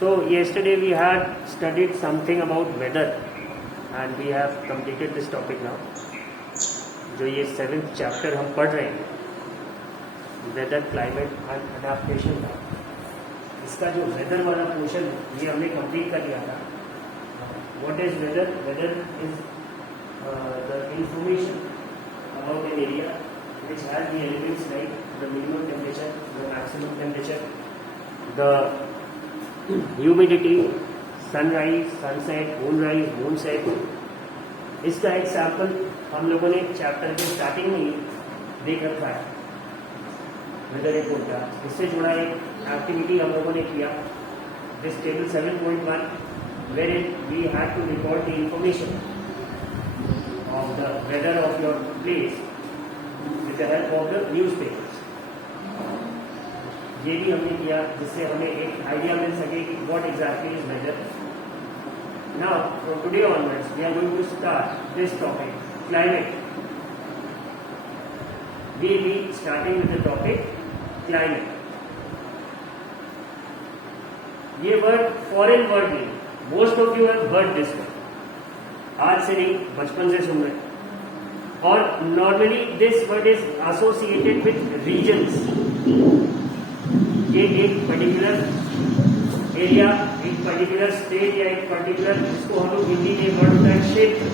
So yesterday we had studied something about weather and we have completed this topic now. जो ये 7th chapter हम पढ़ रहे हैं वेदर क्लाइमेट एंड अडेप्टेशन का, इसका जो वेदर वाला पोर्शन है ये हमने कंप्लीट कर लिया था. What is weather? Weather is the information about an area which has the elements like the minimum temperature, the maximum temperature, the humidity, sunrise, sunset, moonrise, moonset. इसका एक सैंपल हम लोगों ने चैप्टर के स्टार्टिंग में ही देख रखा है वेदर रिपोर्ट का. इससे जुड़ा एक एक्टिविटी हम लोगों ने किया, this table 7.1 wherein we had to record the information of the weather of your place with the help of the newspapers. ये भी हमने किया जिससे हमें एक आइडिया मिल सके कि what exactly is weather. Now from today onwards we are going to start this topic, climate. We will be starting with the topic climate. ये वर्ड फॉरेन वर्ड नहीं, most of you have heard this word. आज से नहीं, बचपन से सुन रहे हैं. और normally this word is associated with regions. ये एक पर्टिकुलर एरिया, एक पर्टिकुलर स्टेट या एक पर्टिकुलर, जिसको हम लोग हिंदी में वर्ड होता है क्षेत्र.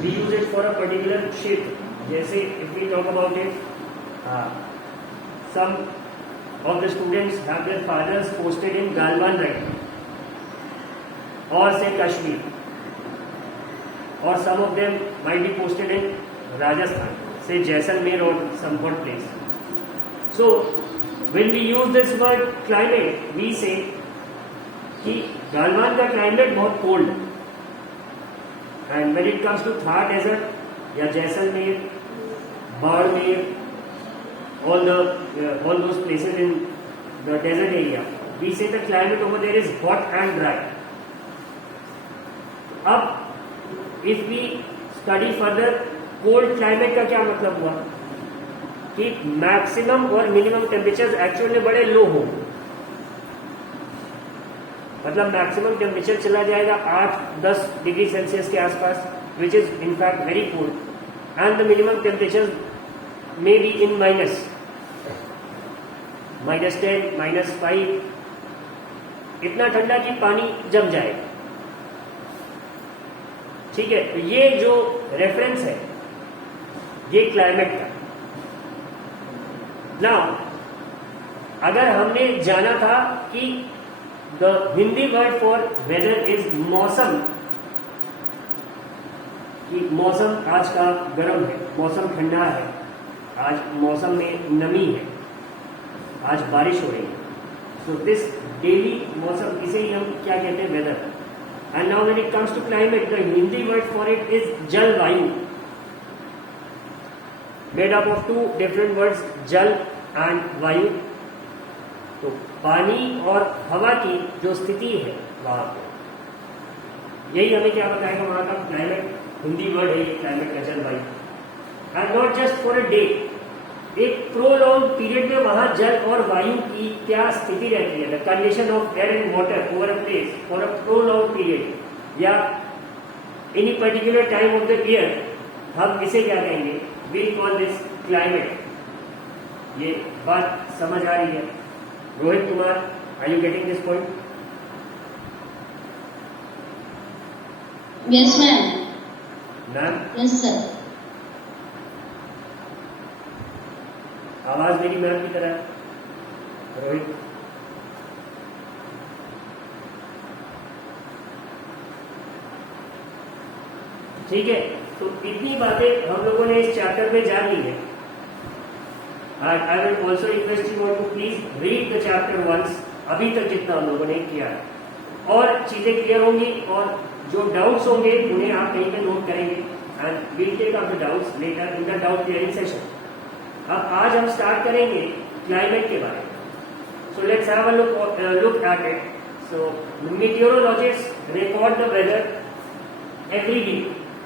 We use it for a particular क्षेत्र. जैसे if we talk about it, some of the students have their fathers posted in Galwan right now, or say Kashmir, or some of them might be posted in Rajasthan, say Jaisalmer or some hot place. So when we use this word climate, we say कि Galwan का climate बहुत cold है, and when it comes to Thar desert या Jaisalmer, Barmer, all those places in the desert area, we say the climate over there is hot and dry. अब if we study further, cold climate का क्या मतलब हुआ कि maximum और minimum temperature actual में बड़े लो हो. मतलब मैक्सिमम टेम्परेचर चला जाएगा 8-10 डिग्री सेल्सियस के आसपास, which is in fact very cold, and the minimum temperature may be in -10, -5. इतना ठंडा कि पानी जम जाएगा. ठीक है, तो ये जो रेफरेंस है ये क्लाइमेट का. नाउ अगर हमने जाना था कि the Hindi word for weather is mausam, कि मौसम आज का गर्म है, मौसम ठंडा है, आज मौसम में नमी है, आज बारिश हो रही है. सो दिस डेली मौसम, इसे ही हम क्या कहते हैं, weather. And now when it comes to climate, the Hindi word for it is jalvayu, made up of 2 different words, jal and vayu. तो पानी और हवा की जो स्थिति है वहां पर, यही हमें क्या बताएगा वहां का क्लाइमेट. हिंदी वर्ड है ये क्लाइमेट का, जलवायु. And not just for a day, एक प्रोलॉन्ग पीरियड में वहां जल और वायु की क्या स्थिति रहती है, the condition of air and water over a place for a prolong period, या any particular time of the year, हम इसे क्या कहेंगे, वी कॉल दिस क्लाइमेट. ये बात समझ आ रही है? Rohit Kumar, are you getting this point? Yes ma'am. Ma'am? Yes sir. आवाज मेरी मैम की तरह है. रोहित? ठीक है, तो इतनी बातें हम लोगों ने इस चैप्टर में जान ली है. I will also request you to please read the chapter once, अभी तक जितना हम लोगों ने किया है, और चीजें क्लियर होंगी. और जो डाउट्स होंगे उन्हें आप कहीं पे नोट करेंगे, and will take up the doubts later in the doubt clearing session. अब आज हम स्टार्ट करेंगे क्लाइमेट के बारे में. So let's have a look at it. So meteorologists record the weather every day.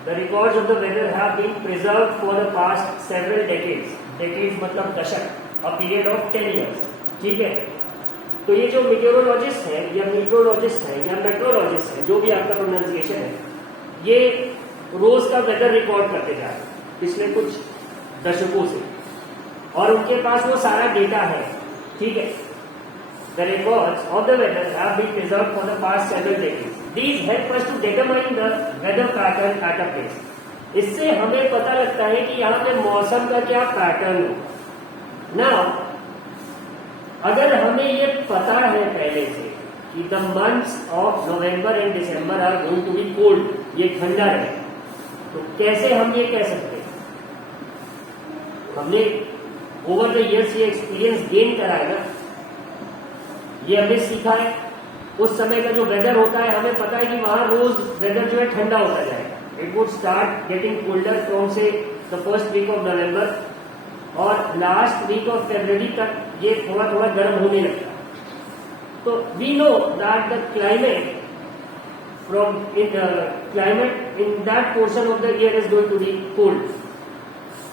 The records of the weather have been preserved for the past several decades. Decades मतलब दशक, a period of 10 years. ठीक है, तो ये जो मीटेरोलॉजिस्ट है या मीट्रोलॉजिस्ट है या मेट्रोलॉजिस्ट है, जो भी आपका प्रोनाउंसिएशन है, ये रोज का वेदर रिकॉर्ड करते जा रहे हैं पिछले कुछ दशकों से, और उनके पास वो सारा डेटा है, ठीक है। The records of the weather have been preserved for the past several decades. These help us to determine the weather pattern at a place. इससे हमें पता लगता है कि यहाँ पे मौसम का क्या पैटर्न हो। Now, अगर हमें ये पता है पहले से कि the months of November and December are going to be cold, ये ठंडा है, तो कैसे हम ये कह सकते हैं? हमने ओवर द इयर्स ये एक्सपीरियंस गेन करा है ना, ये हमने सीखा है। उस समय का जो वेदर होता है, हमें पता है कि वहां रोज वेदर जो है ठंडा होता जाएगा। It would start getting colder from से the first week of November, और लास्ट वीक ऑफ फरवरी तक ये थोड़ा थोड़ा गर्म होने लगता है। तो we know that the climate from climate in that portion of the year is going to be cold.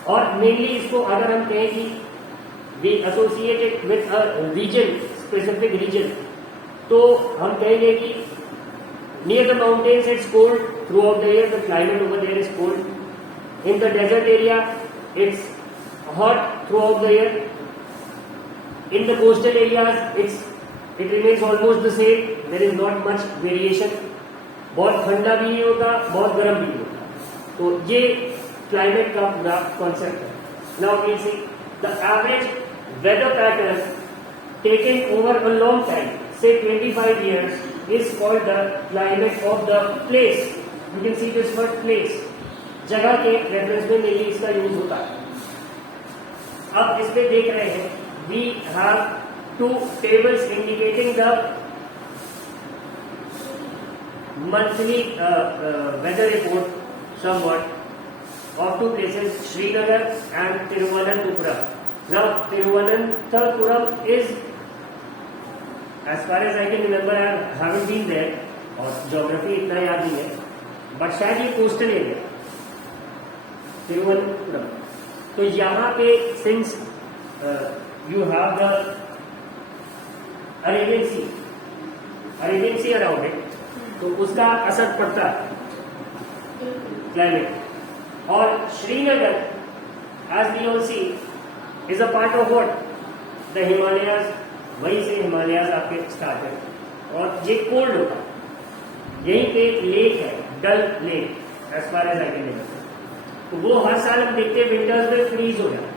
और मेनली इसको अगर हम कहें कि we associate it with a region, specific region, तो हम कहेंगे कि near the mountains it's cold throughout the year, the climate over there is cold. In the desert area it's hot throughout the year. In the coastal areas it remains almost the same. There is not much variation. बहुत ठंडा भी नहीं होता, बहुत गर्म भी नहीं होता। तो ये क्लाइमेट का पूरा कॉन्सेप्ट है। Now we see the average weather pattern taken over a long time, say 25 years, is called the climate of the place. You can see this word place. जगह के रेफरेंस में मेनली इसका use होता है। अब इसमें देख रहे हैं, we have two tables indicating the monthly weather report somewhat of two places, Srinagar and Thiruvananthapuram. Now Thiruvananthapuram is, as far as I can remember, I haven't been there और ज्योग्राफी इतना याद नहीं है, बट शायद ये कोस्टल एरिया तिरुवनंतपुरम। तो यहाँ पे since you have the Arabian sea around it, तो उसका असर पड़ता है क्लाइमेट। और Srinagar, as we all see, is a part of what, the Himalayas. वहीं से हिमालयाज आपके स्टार्ट है, और ये कोल्ड होता है। यहीं पे लेक है, Dal lake, as far as I can remember. तो वो हर साल हम देखते हैं विंटर्स में फ्रीज हो जाता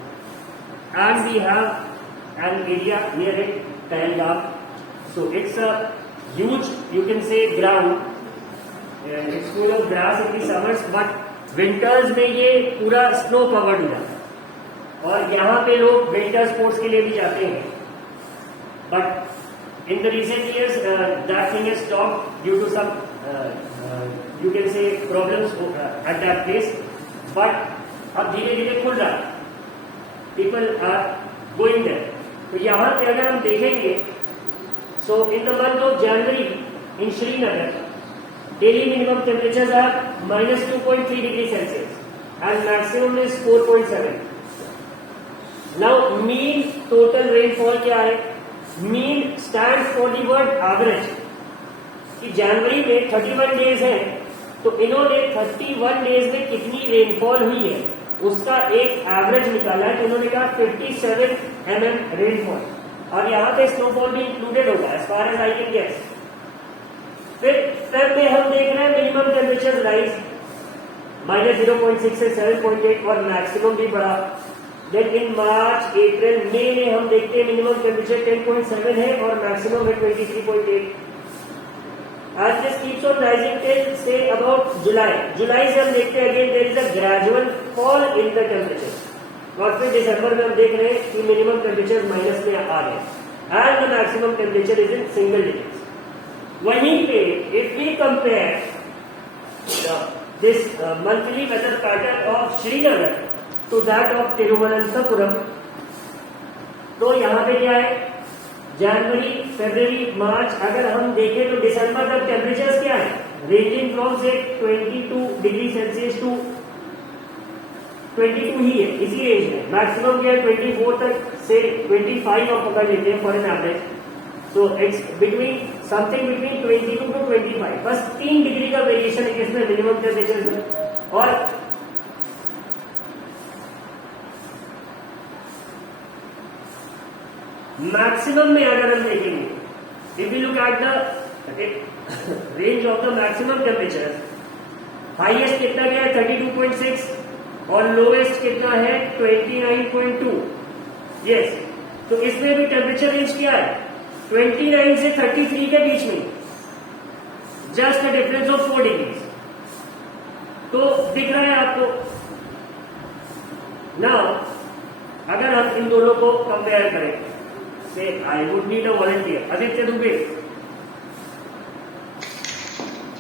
है। And we have an area near it, Pahalgam. So it's a huge, you can say, ground, it's full of grass in the summers, but winters में ये पूरा स्नो कवर्ड हो जाता है। और यहाँ पे लोग विंटर स्पोर्ट्स के लिए भी जाते हैं, but in the recent years that thing is stopped due to some, you can say, problems at that place. But अब धीरे धीरे खुल रहा, पीपल आर गोइंग देयर। तो यहाँ पे अगर हम देखेंगे, so in the month of January in Srinagar, daily minimum temperatures are -2.3 degree Celsius and maximum is 4.7। Now mean total rainfall क्या है? Mean stand for the word average, कि जनवरी में 31 डेज है, तो इन्होंने 31 डेज में कितनी रेनफॉल हुई है उसका एक एवरेज निकाला है। तो उन्होंने कहा 57 mm रेनफॉल, और यहाँ पे स्नोफॉल भी इंक्लूडेड होगा as far as I can guess. फिर फेब में हम देख रहे हैं मिनिमम टेम्परेचर राइज -0.6 से 7.8, और मैक्सिमम भी बढ़ा। देन इन मार्च, अप्रैल, मई में हम देखते हैं मिनिमम टेम्परेचर 10.7 है और मैक्सिमम है 23.8। As this keeps on rising till say about July. July से हम देखते हैं again there is a gradual fall in the temperature. और फिर दिसंबर में हम देख रहे हैं कि मिनिमम टेम्परेचर माइनस में आ गए and the maximum temperature is in single digits. वहीं पे if we compare this monthly weather pattern of Srinagar to that of Thiruvananthapuram, तो यहाँ पे क्या है, जनवरी, फरवरी, मार्च, अगर हम देखें तो दिसंबर तक टेम्परेचर्स क्या है, रेंजिंग फ्रॉम से 22 डिग्री सेल्सियस टू 22 ही है, इसी रेंज में। मैक्सिमम क्या है 24 तक से 25 आप पकड़ लेते हैं for an average. So it's between something between 22 to 25, बस 3 डिग्री का वेरिएशन है इसमें मिनिमम टेम्परेचर में। और मैक्सिमम में अगर हम देखेंगे, if you look at the range of the maximum temperature, highest कितना गया है 32.6 और लोएस्ट कितना है 29.2। यस, तो इसमें भी टेम्परेचर रेंज क्या है 29 से 33 के बीच में, just the difference of 4 degree. तो दिख रहा है आपको ना। अगर हम इन दोनों को कंपेयर करें, से I would need a volunteer, Aditya Dubey.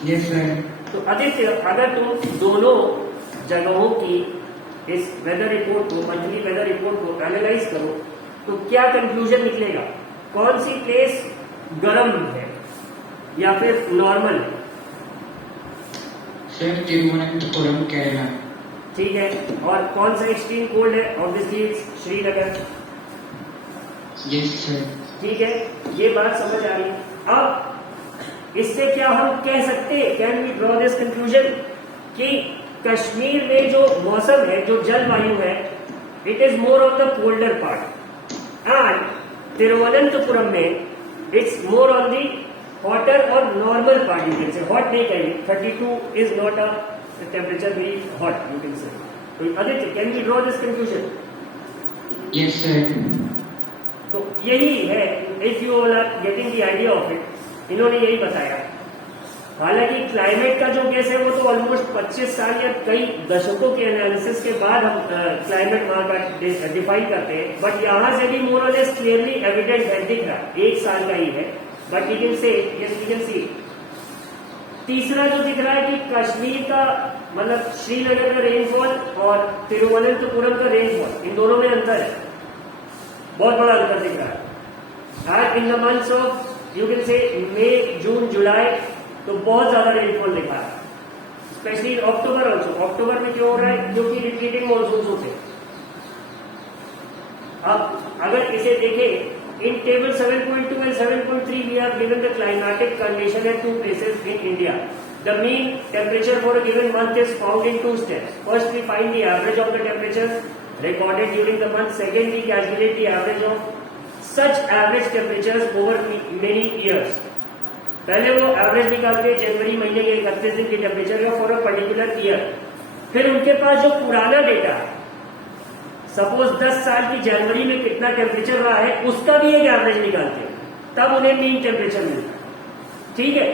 Yes sir. तो आदित्य, अगर तुम दोनों जगहों की इस वेदर रिपोर्ट को, मंथली वेदर रिपोर्ट को एनालाइज करो, तो क्या कंक्लूजन निकलेगा? कौन सी प्लेस गर्म है या फिर नॉर्मल है? सर तिरुवनंतपुरम केरला। ठीक है, और कौन सा एक्सट्रीम कोल्ड है? ऑब्वियसली श्रीनगर। Yes sir. ठीक है, ये बात समझ आ रही है। अब इससे क्या हम कह सकते हैं, can we draw this conclusion कि कश्मीर में जो मौसम है, जो जलवायु है, it is more on the colder part, and Thiruvananthapuram में it's more on the hotter और normal part. You can say hot नहीं कहेंगे, 32 is not a temperature very hot, you can say. तो Aditya, can we draw this conclusion? Yes sir. तो यही है, if you all are getting the idea of it, इन्होंने यही बताया। हालांकि क्लाइमेट का जो केस है वो तो ऑलमोस्ट 25 साल या कई दशकों के एनालिसिस के बाद हम क्लाइमेट वहां का डिफाइन करते हैं, बट यहां से भी मोर और लेस क्लियरली एविडेंट है, दिख रहा है, 1 साल का ही है, but you can say, yes we can see. तीसरा जो दिख रहा है कि कश्मीर का मतलब श्रीनगर का रेनफॉल और तिरुवनंतपुरम का रेनफॉल, इन दोनों में अंतर है, बहुत बड़ा अंतर दिख रहा है। And in the months of you can say May, जून, जुलाई, तो बहुत ज्यादा रेनफॉल दिखा है, स्पेशली अक्टूबर ऑल्सो। अक्टूबर में क्यों हो रहा है? क्योंकि रिपीटिंग मॉनसून होते हैं। अब अगर इसे देखें, इन table 7.2 and 7.3 we have given the climatic condition at 2 places in India. The mean temperature for a given month is found in 2 steps. First, we find the average of the temperature recorded during the month. Second, we calculate the average of such average temperatures over many years. पहले वो average निकालते हैं जनवरी महीने के 31 दिन की temperature का for a particular year. फिर उनके पास जो पुराना डेटा है, सपोज 10 साल की जनवरी में कितना टेम्परेचर रहा है, उसका भी एक एवरेज निकालते हैं, तब उन्हें मीन टेम्परेचर मिलता है। ठीक है,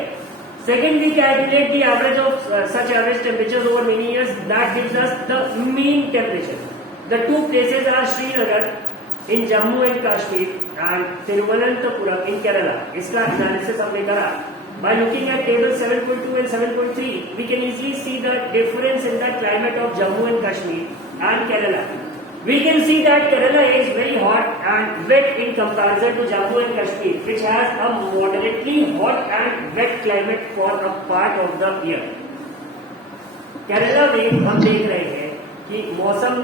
second, we calculate the average of such average temperature over many years, that gives us the mean temperature. The 2 places are Srinagar in Jammu and Kashmir and Thiruvananthapuram in Kerala. इसका एनालिसिस हमने करा। By looking at table 7.2 and 7.3, we can easily see the difference in the climate of Jammu and Kashmir and Kerala. We can see that Kerala is very hot and wet in comparison to Jammu and Kashmir, which has a moderately hot and wet climate for a part of the year. Kerala में हम देख रहे हैं कि मौसम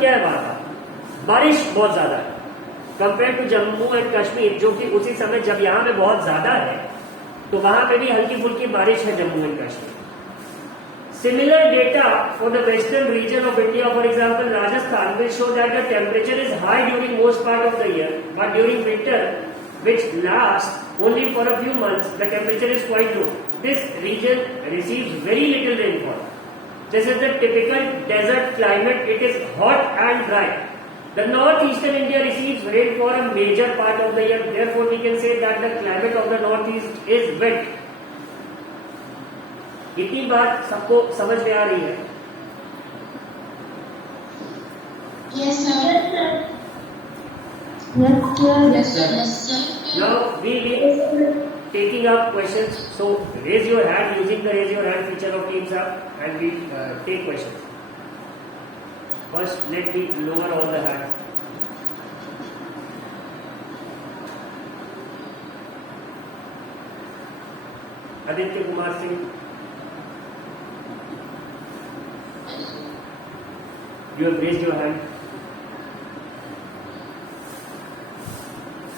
क्या है वहां का? बारिश बहुत ज्यादा है compare to Jammu and Kashmir, जो कि उसी समय जब यहाँ पे बहुत ज्यादा है तो वहां पे भी हल्की फुल्की बारिश है Jammu and Kashmir. Similar data for the western region of India, for example Rajasthan, will show that the temperature is high during most part of the year, but during winter, which lasts only for a few months, the temperature is quite low. This region receives very little rainfall. This is the typical desert climate. It is hot and dry. The northeastern India receives rain for a major part of the year. Therefore, we can say that the climate of the northeast is wet. इतनी बात सबको समझ में आ रही है? Yes, sir. Yes, sir. Yes, sir. Now we will taking up questions. So raise your hand using the raise your hand feature of Teams app, and we take questions. First, let me lower all the hands. Aditya Kumar Singh, you have raised your hand.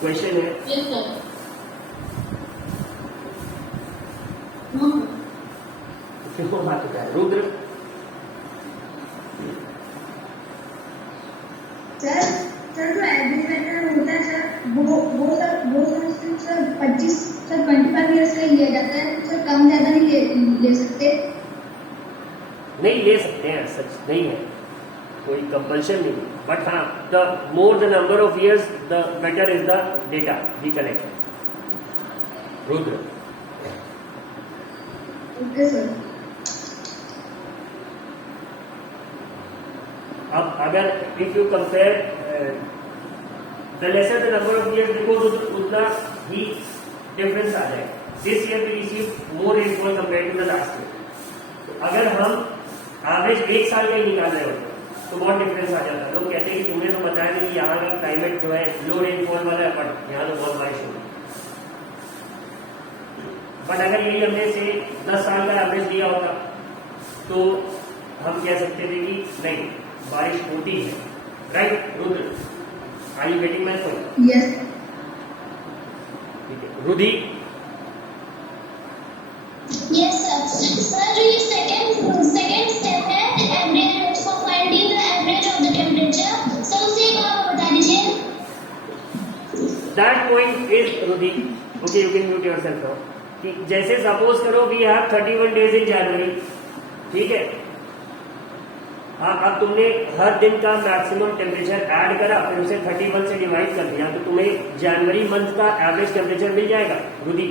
Question है, Yes, sir. No. क्यों हाथ उठाया? Rudra, sir sir जो agreement होता है sir वो sir 25 years का ही लिया जाता है सर, कम ज्यादा नहीं ले सकते। नहीं ले सकते हैं, सच नहीं है, कोई कंपल्शन नहीं, बट हाँ the more the number of years the better is the data we collect. Rudra, okay sir. अब अगर if you compare the lesser the number of years, देखो उतना ही डिफरेंस आ जाए। This year we receive more rainfall compare to the last year. अगर हम average 1 साल का ही निकाल रहे होते तो बहुत डिफरेंस आ जाता है। लोग कहते हैं कि तुमने तो बताया नहीं कि यहाँ का क्लाइमेट जो है लो रेनफॉल वाला है, बट यहाँ तो बहुत बारिश होगी। बट अगर यही हमने से 10 साल का एवरेज दिया होता तो हम कह सकते थे कि नहीं बारिश होती है, right? Rudra, are you getting my point? Yes ठीक है। रुधि, Yes, sir. Sir, जो ये second step है average for finding the average of the temperature, sir उसे एक बार बता दीजिए। That point is Rudhi, okay you can mute yourself now. कि जैसे सपोज करो we have 31 days in January, ठीक है? हाँ, अब तुमने हर दिन का मैक्सिमम टेम्परेचर ऐड करा, फिर उसे 31 से डिवाइड कर दिया, तो तुम्हें जनवरी मंथ का एवरेज टेम्परेचर मिल जाएगा रुधि।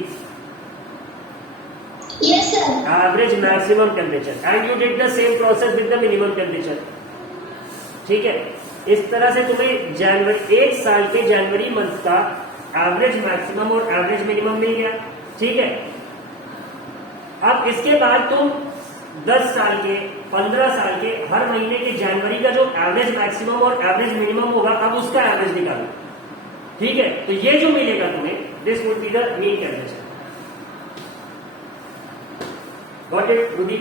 Yes, sir. Average maximum temperature, and you did the same process with the minimum temperature, ठीक है? इस तरह से तुम्हें जनवरी 1 साल के जनवरी मंथ का एवरेज मैक्सिमम और एवरेज मिनिमम मिल गया, ठीक है? अब इसके बाद तुम 10 साल के 15 साल के हर महीने के जनवरी का जो एवरेज मैक्सिमम और एवरेज मिनिमम होगा, अब उसका एवरेज निकालो, ठीक है? तो ये जो मिलेगा तुम्हें, this would be the mean temperature. Got it Rudhi?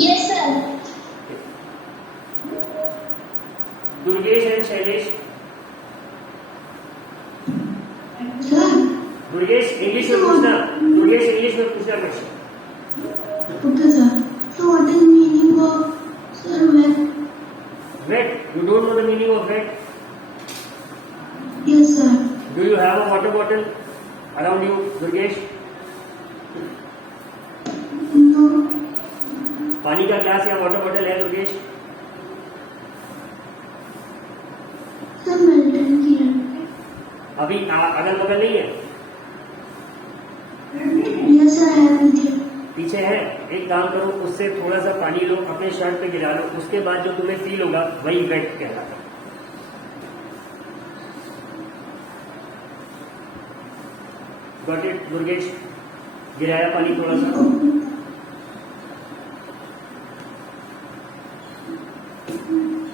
Yes, sir. Durgesh and Shailesh, sir Durgesh English में पूछना, दुर्गेश इंग्लिश में पूछना question. Okay sir. So what is meaning of sir Wet, you don't know the meaning of wet? Yes sir. Do you have a water bottle around you, Durgesh? No पानी का glass या water bottle है Durgesh? Sir maintain किया। अभी अगल बगल नहीं है? यस सर है मुझे। पीछे है? एक काम करो, उससे थोड़ा सा पानी लो, अपने शर्ट पे गिरा लो, उसके बाद जो तुम्हें फील होगा वही वेट कहलाता है। Got it Durgesh? गिराया पानी थोड़ा सा?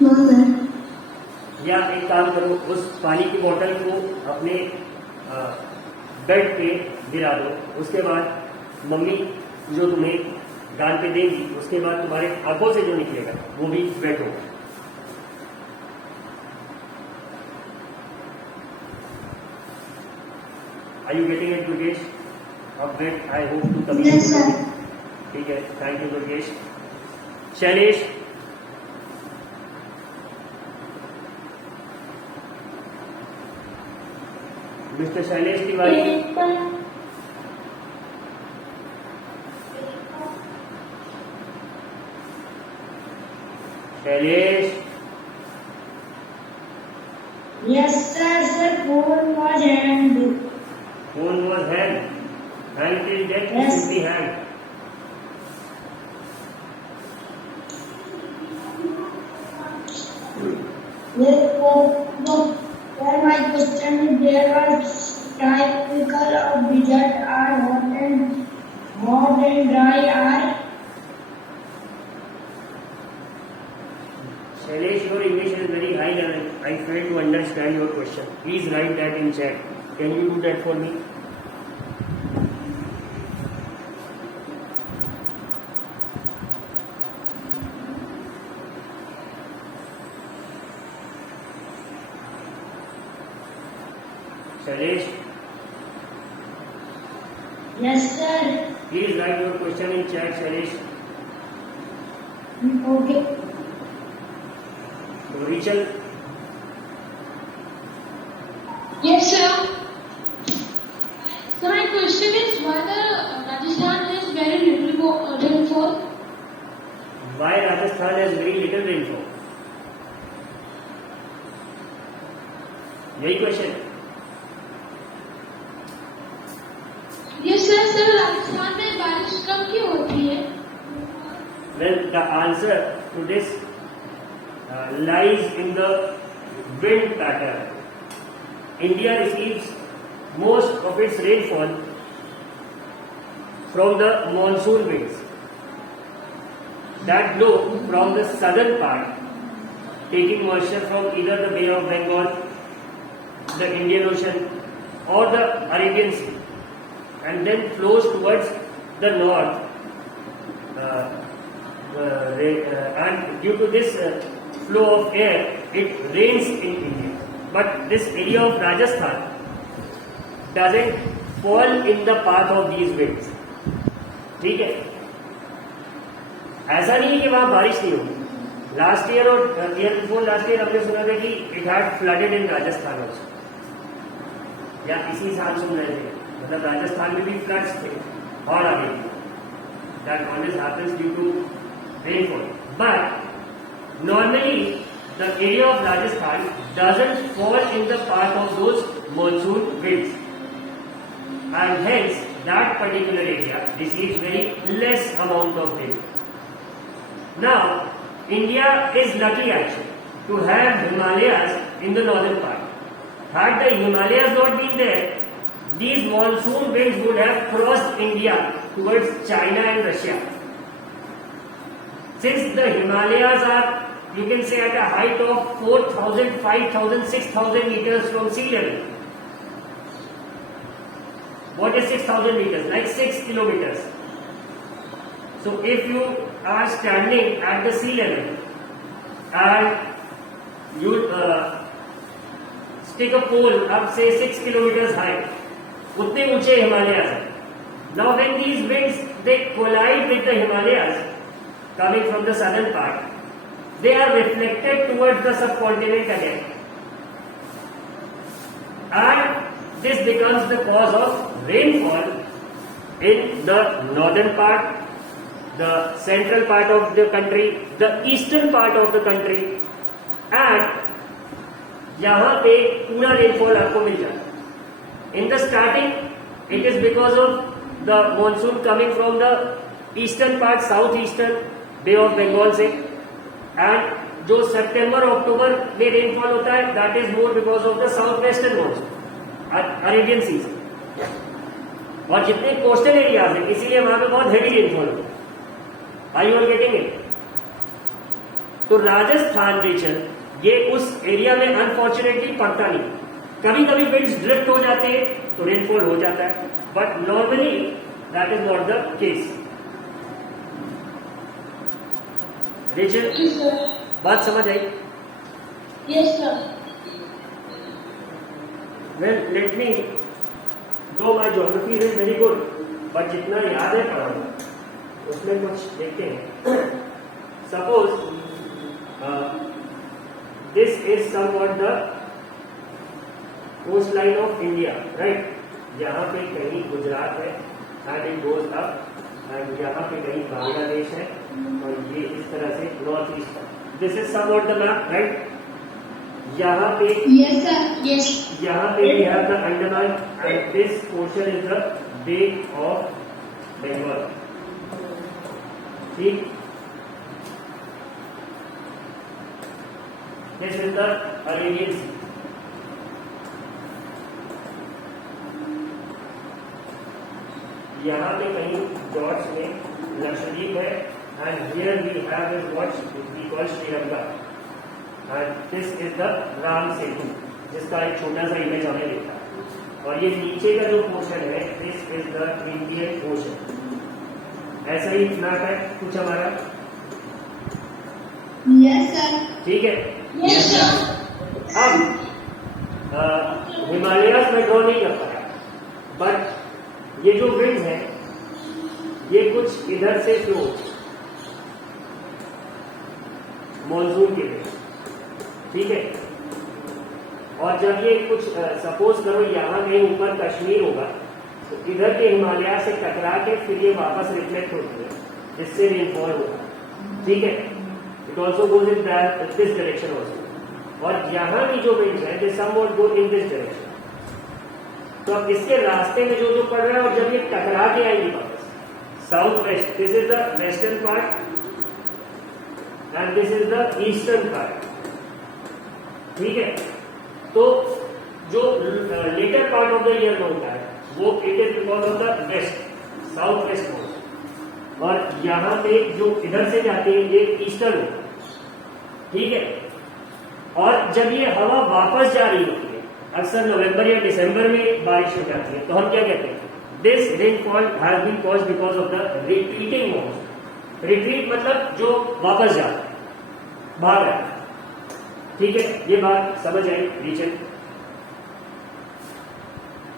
No sir. या एक काम करो, उस पानी की बोतल को अपने बेड पे गिरा दो, उसके बाद मम्मी जो तुम्हें गाल पे देंगी, उसके बाद तुम्हारे आंखों से जो निकलेगा वो भी वेट होगा। Are you getting it Durgesh? अब वेट आई होप टू कभी। Yes sir. ठीक है, thank you Durgesh. Shailesh? Mister Shailesh Tiwari? Shailesh? Yes, sir. Sir, phone was hand. Phone was held. Hand till death Yes. should be held. Where my question is there was typical of desert are hot and dry are. Shailesh, your English is very high level. I fail to understand your question. Please write that in chat. Can you do that for me? Shailesh, Yes, sir. please write your question in chat, Shailesh. Okay. So, Richard, Yes, sir. So my question is why the Rajasthan has very little rainfall? why Rajasthan has very little rainfall? यही question है. Yes sir, sir Rajasthan में बारिश कम क्यों होती है? Well, the answer to this lies in the wind pattern. India receives most of its rainfall from the monsoon winds that blow from the southern part, taking moisture from either the Bay of Bengal, the Indian Ocean, or the Arabian Sea, and then flows towards the north. And due to this flow of air, it rains in India. But this area of Rajasthan doesn't fall in the path of these winds. ठीक है, ऐसा नहीं है कि वहां बारिश नहीं होगी. लास्ट ईयर और ईयर बिफोर लास्ट ईयर हमने सुना था कि it had flooded in Rajasthan also, या इसी साल सुन रहे थे, मतलब राजस्थान में भी फ्लड्स थे और आगे. That always happens due to rainfall. But normally the area of Rajasthan doesn't fall in the path of those monsoon winds, and hence that particular area receives very less amount of rain. Now India is lucky actually to have Himalayas in the northern part. Had the Himalayas not been there, these monsoon winds would have crossed India towards China and Russia. Since the Himalayas are, you can say, at a height of 4,000, 5,000, 6,000 meters from sea level. What is 6,000 meters? Like 6 kilometers. So if you are standing at the sea level and you stick a pole up, say 6 kilometers high, utne unche Himalayas hai. Now when these winds, they collide with the Himalayas coming from the southern part, they are reflected towards the subcontinent again, and this becomes the cause of rainfall in the northern part, the central part of the country, the eastern part of the country, and यहाँ पे पूरा rainfall आपको मिल जाता है. In the starting, it is because of the monsoon coming from the eastern part, southeastern bay of Bengal से, and जो सितंबर अक्टूबर में रेनफॉल होता है that is more because of the south western monsoon Arabian sea से, और जितने कोस्टल एरियाज है इसीलिए वहां पे बहुत हेवी रेनफॉल होता है. आई यू आर गेटिंग इट? तो राजस्थान रीजन ये उस एरिया में अनफॉर्चुनेटली पड़ता नहीं. कभी कभी विंड्स ड्रिफ्ट हो जाते हैं तो रेनफॉल हो जाता है, but normally that is not the case. Richard, Yes sir. बात समझ आई? Yes sir. Well let me though my geography is very good, but जितना याद है पढ़ाऊंगा उसमें कुछ देखते हैं. Suppose this is somewhat the coast line of India, right? यहाँ पे कहीं गुजरात है and it goes up, and यहाँ पे कहीं बांग्लादेश है, और ये इस तरह से नॉर्थ ईस्ट है. This is somewhat the map, right? यहाँ पे Yes, sir. Yes. यहाँ पे we have the Andaman and this portion is the Bay of Bengal. ठीक? This is the Arabian Sea. यहाँ पे कहीं डॉट्स में लक्षद्वीप है, and here we have is what we call Sri Lanka, and this is the Ram Setu, जिसका एक छोटा सा इमेज हमें देखा है. और ये नीचे का जो पोर्शन है this is the Indian ocean. ऐसा ही मैप है कुछ हमारा, Yes, sir. ठीक है? Yes, sir. अब हिमालयाज में ड्रॉ नहीं कर पाया, बट ये जो विंड्स है ये कुछ इधर से फ्लो मॉनसून के लिए, ठीक है। और जब ये कुछ सपोज करो यहाँ कहीं ऊपर कश्मीर होगा तो इधर के हिमालय से टकरा के फिर ये वापस रिफ्लेक्ट होती है, जिससे रेनफॉल होगा, ठीक है। It also goes in this direction also. और यहाँ की जो विंड है they somewhat go in this direction. तो अब इसके रास्ते में जो पड़ रहा है और जब ये टकरा के आएगी वापस south west, this is the western part and this is the eastern part, ठीक है। तो जो later part of the year में होता है वो it is because of the west, south west most, और यहां पे जो इधर से जाते हैं ये ईस्टर्न होता है, ठीक है। और जब ये हवा वापस जा रही होती है, अक्सर नवंबर या दिसंबर में बारिश हो जाती है, तो हम क्या कहते हैं, this rainfall has been caused because of the retreating monsoon. Retreat मतलब जो वापस जाता है, भाग रहा है, ठीक है। ये बात समझ आई रीचन?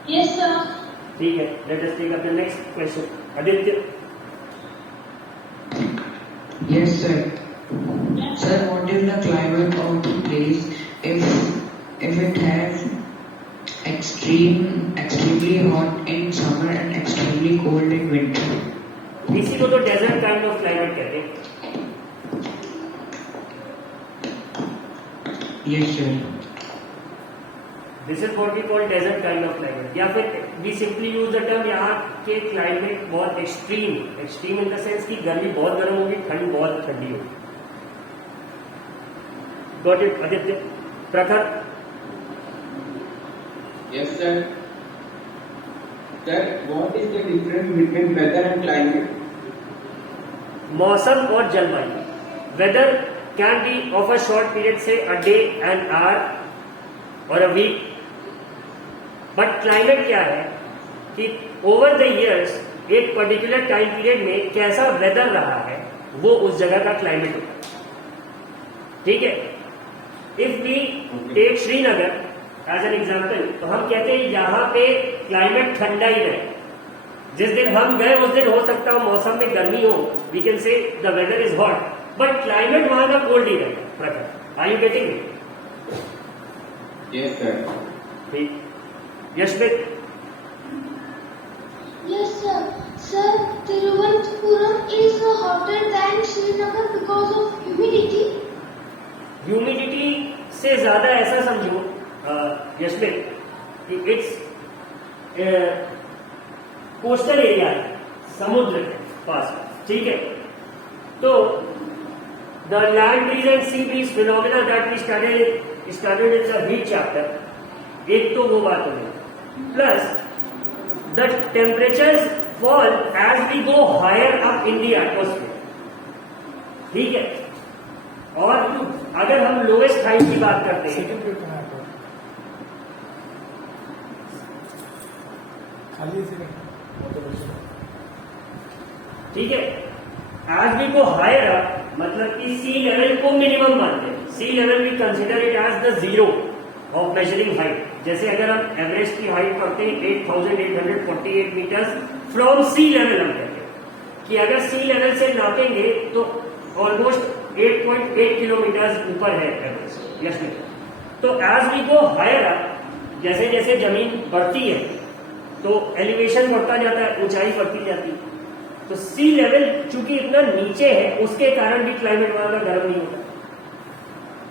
Yes, sir. ठीक है, let us take up the next question. Aditya. Yes, sir. Sir, what is the climate of the place if it has extremely hot in summer and extremely cold in winter? इसी को तो desert kind of climate कहते हैं। Yes, sir. This is what we call desert kind of climate, या फिर we simply use the term यहाँ के climate बहुत एक्सट्रीम इन द सेंस की गर्मी बहुत गर्म होगी, ठंड बहुत ठंडी होगी। Got it Aditya? प्रखर। Yes, sir. Sir, what is the difference between weather and climate? मौसम और जलवायु। Weather can be of a short period, say a day, an hour और अ वीक, बट क्लाइमेट क्या है कि ओवर द इयर्स एक particular time period में कैसा वेदर रहा है वो उस जगह का क्लाइमेट होता है, ठीक है। If we take Srinagar as an example, तो हम कहते हैं यहाँ पे क्लाइमेट ठंडा ही रहे। जिस दिन हम गए उस दिन हो सकता है मौसम में गर्मी हो, we can say the weather is hot, but climate वहां का कोल्ड ही रहेगा। Prakhar, are you getting it? Yes, sir. ठीक। Yashmit. Yes, sir. Sir, Tiruvananthapuram is hotter than Srinagar because of humidity. Humidity से ज्यादा ऐसा समझो यशमित कि इट्स कोस्टल एरिया है, समुद्र के पास, ठीक है। तो the land breeze and sea breeze phenomena that we studied in the heat chapter, एक तो वो बात होगी, plus the temperatures fall as we go higher up in the atmosphere, ठीक है। और अगर हम लोएस्ट हाइट की बात करते हैं, ठीक है, as we go higher up मतलब कि सी लेवल को मिनिमम मानते हैं। Sea level we consider it as the zero of measuring height. जैसे अगर हम एवरेस्ट की हाइट पढ़ते हैं 8,848 मीटर्स फ्रॉम सी लेवल, हम कहते हैं कि अगर सी लेवल से नापेंगे तो ऑलमोस्ट 8.8 किलोमीटर ऊपर है एवरेस्ट। यस नहीं? तो as we go higher up, जैसे जैसे जमीन बढ़ती है तो एलिवेशन बढ़ता जाता है, ऊंचाई बढ़ती जाती है। तो सी लेवल चूंकि इतना नीचे है उसके कारण भी क्लाइमेट वहां का गर्म नहीं होता।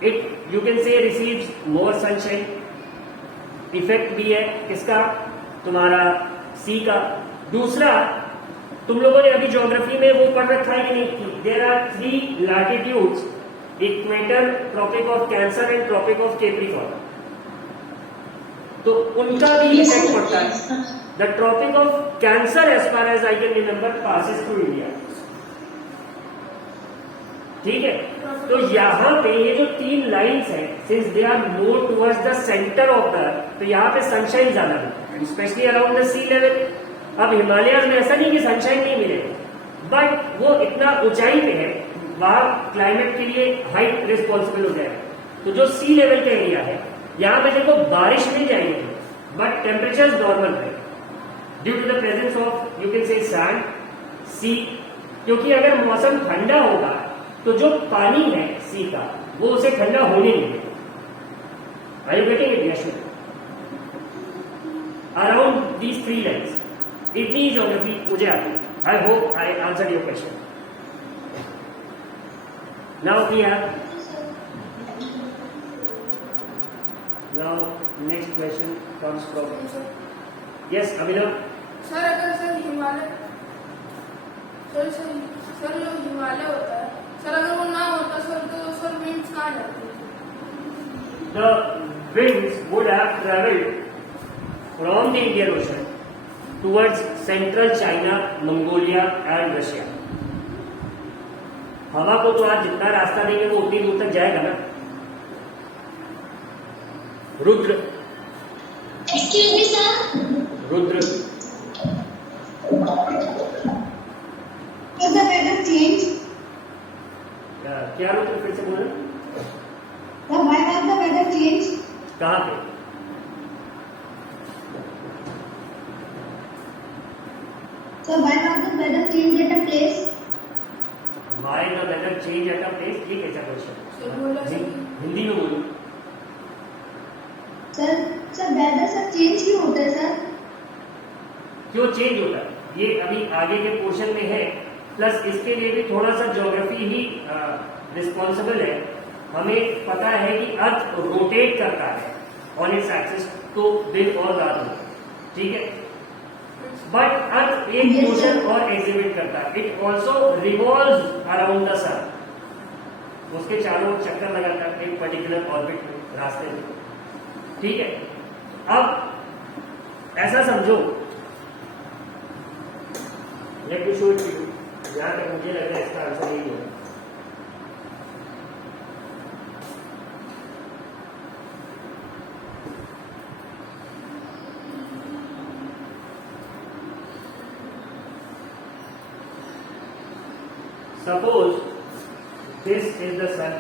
इट यू कैन से रिसीव्स मोर सनशाइन, इफेक्ट भी है किसका, तुम्हारा सी का। दूसरा, तुम लोगों ने अभी ज्योग्राफी में वो पढ़ रखा है कि नहीं, there are 3 latitudes, equator, tropic of cancer and tropic of Capricorn. तो उनका भी इफेक्ट पड़ता है। The tropic of cancer as far as I can remember passes through India, ठीक है। तो यहां पे ये जो 3 लाइंस हैं, since they are more towards the centre of the earth, तो यहाँ पे सनशाइन ज्यादा मिलता है, specially around the sea level. अब हिमालय में ऐसा नहीं कि सनशाइन नहीं मिलेगा, बट वो इतना ऊंचाई पे है, वहां क्लाइमेट के लिए हाइट रिस्पॉन्सिबल हो जाएगा। तो जो सी लेवल का एरिया है, यहाँ पे देखो बारिश मिल जाएगी टेम्परेचर नॉर्मल है due to the presence of you can say sand sea, क्योंकि अगर मौसम ठंडा होगा तो जो पानी है सी का वो उसे ठंडा होने नहीं देगा। Are you getting it? Yes. Around these 3 lines, इतनी ज्योग्राफी मुझे आती है। I hope I answered your question. Now we have. Now next question comes from. Yes, Abhinav. Sir अगर सर हिमालय सर जो हिमालय होता है सर, अगर वो ना होता सर तो सर विंड्स कहाँ जाती है? The winds would have traveled from the Indian Ocean towards central China, Mongolia and Russia. हवा को तो आप जितना रास्ता देंगे वो उतनी दूर तक जाएगा ना। Rudra. Excuse me, sir. Rudra. Does the weather change? क्या रुद्र फिर से बोले? Sir, why does the weather change? कहाँ पे? Sir, why does the weather change at a place? Why the weather change at a place? ये कैसा क्वेश्चन? सर बोला sir Hindi में बोलो। सर वेदर सर चेंज क्यों होता है सर? क्यों चेंज होता है? ये अभी आगे के पोर्शन में है, प्लस इसके लिए भी थोड़ा सा ज्योग्राफी ही रिस्पॉन्सिबल है। हमें पता है कि अर्थ रोटेट करता है ऑन इट्स एक्सिस, तो दिन और रात होता है, ठीक है। बट अर्थ एक Yes, मोशन sir. और एग्जिबिट करता है। It also revolve around the sun, उसके चारों चक्कर लगाता है एक पर्टिकुलर ऑर्बिट में, रास्ते में, ठीक है। अब ऐसा समझो, let me show it to you. जहां तक मुझे लग रहा है इसका आंसर यही होगा। सपोज दिस इज द सन,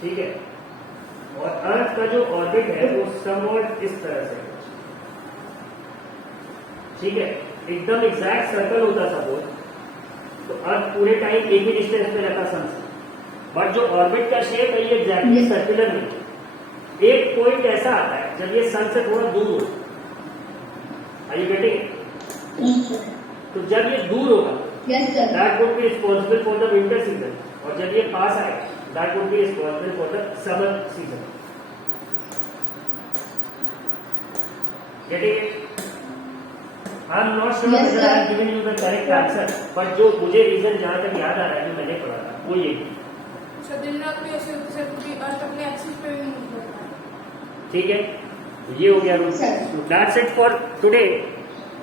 ठीक है, और अर्थ का जो ऑर्बिट है वो समवॉट इस तरह से, ठीक है, एकदम एग्जैक्ट सर्कल होता सपोज, तो अर्थ पूरे टाइम एक ही डिस्टेंस पे रहता सन से। बट जो ऑर्बिट का शेप है ये एग्जैक्टली सर्कुलर नहीं। एक पॉइंट ऐसा आता है जब ये सन से थोड़ा दूर हो, आर यू गेटिंग? तो जब ये दूर होगा Yes sir. that would be responsible for the winter season, और जब ये पास आए that would be responsible for the summer season. Getting it? I am not sure Yes, whether I am sir. giving you the correct answer, but जो मुझे reason जहां तक याद आ रहा है जो मैंने पढ़ा था वो ये, सर दिन रात भी ऐसे पूरी अर्थ अपने एक्सिस पे भी मूव करता है। ठीक है। ये हो गया rule. Sir. That's it for today.